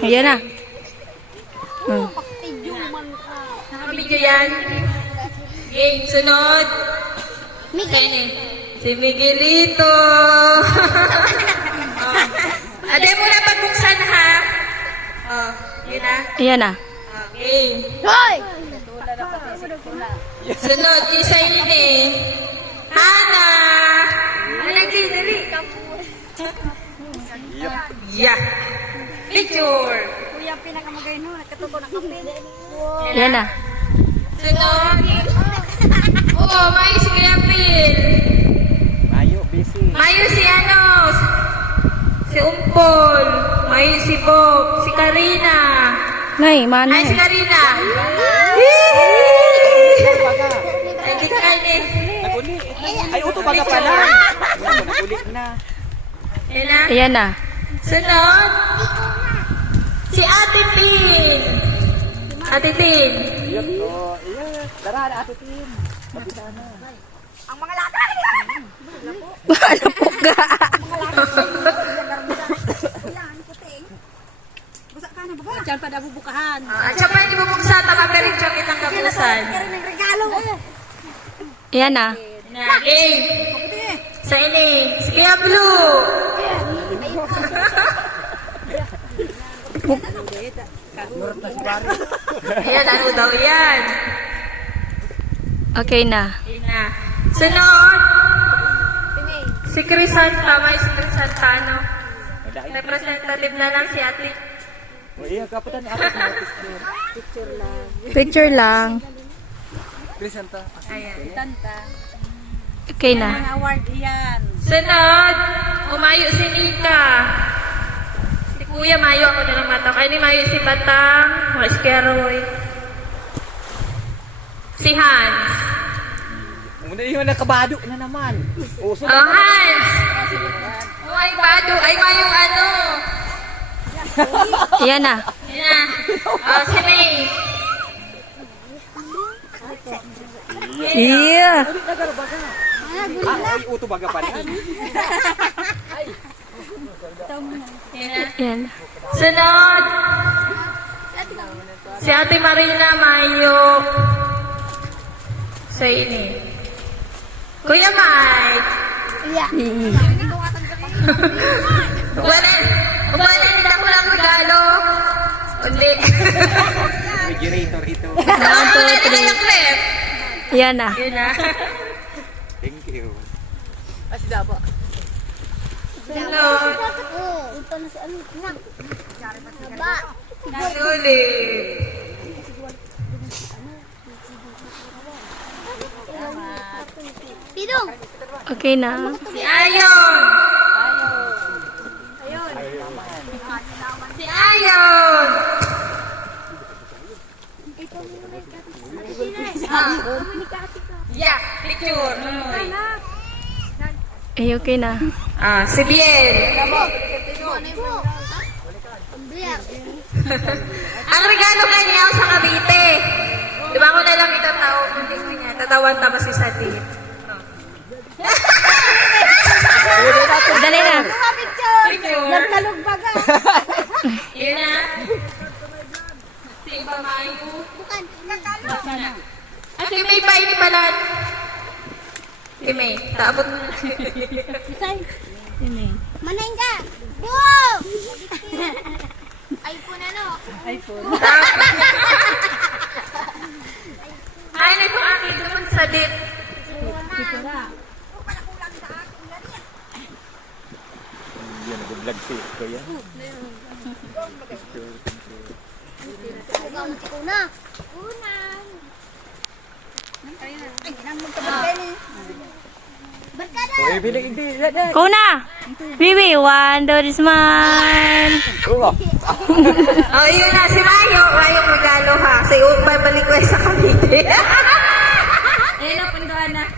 Ayan na. Nakabidyo yan. Game, sunod. Miguel. Si Miguelito. Ade mo na pagbuksan ha. Oh, yun na. Ayan na. Okay. Hoy! Sunod, isa yun eh. Hana! Dali, dali. Yeah. Picture. Kuya, pinakamagay no. Nagkatuko ng kapil. Ayan na. Sunod. Oo, Mayo si Kuya Phil. Mayo si ano? Si Umpol. Mayo si Bob. Si Karina. Nay, mana Ay, si eh. Karina. Ay, kita kayo Ay, uto baga pala. Nagulit na. Ayan na. Ayan na. Sunod. Si Ate Tin. Ate Tin. Tara na, Ate Tim. Ang mga lata! Ano po ka? Busa ka na ba? Diyan pa na bubukahan. At siya pa hindi bubuksan. Tamabirin siya kitang kapusan. Karoon ng regalo. Ayan na. Okay. Sa ini. Si Kuya Blue. Ayan, ano daw yan? Okay na. Ayan na. Sunod. Si Crisanta. May si Crisanta, ano? Representative na lang si Ate. O iya, kapatan ni Ate na Picture lang. Crisanta. Ayan. Tanta. Okay na. Ang award iyan. Sunod. Umayo si Nika. Si Kuya Mayo ako na lang mata. Kaya ni Mayo si Batang. Si Keroy. Si Hans. Muna yung nakabado na naman. Uso Oh, Hans! Oh, ay, Bado. Ay, Mayong ano. Ayan na. Yan na. Oh, si May. Yeah. Ay, uto baga pala. Yan na. Ayan. Sunod. Si Ate Marina Mayo. Sa ini. Kuya Mike. Wala hindi ako lang regalo. Hindi. Refrigerator ito. One, two, three. Ayan na. Yun na. Thank you. Sunod. Ito na si ano. Ba? Sulit. Pidong! Okay na. Si Ayon. Si Ayon. Yeah, picture. Eh, okay na. Ah, si Biel. Ang regalo kanya sa Cavite. Di ba ako na lang itatawa? Hindi ko niya. Tatawan tama si Sati. Dali na. Picture. Nagkalog baga. Yun na. Si Pamayo. Bukan, nagkalog. Ah, si May pa ini pala. Si May. Taabot mo na. Isay. Manayin ka. Boom! iPhone ano? Ay, na itong akin naman sa dit. Yan, nag-vlog si Kuya. Una. Una. Ay, nang magkabagay ni. Barkada! O, bilig hindi. Go na. Bibi, one, two, smile. Oo. Oh, yun na. Si Mayo. Mayo regalo ha. Sa iyo, babalik ko sa Cavite. Ayun na,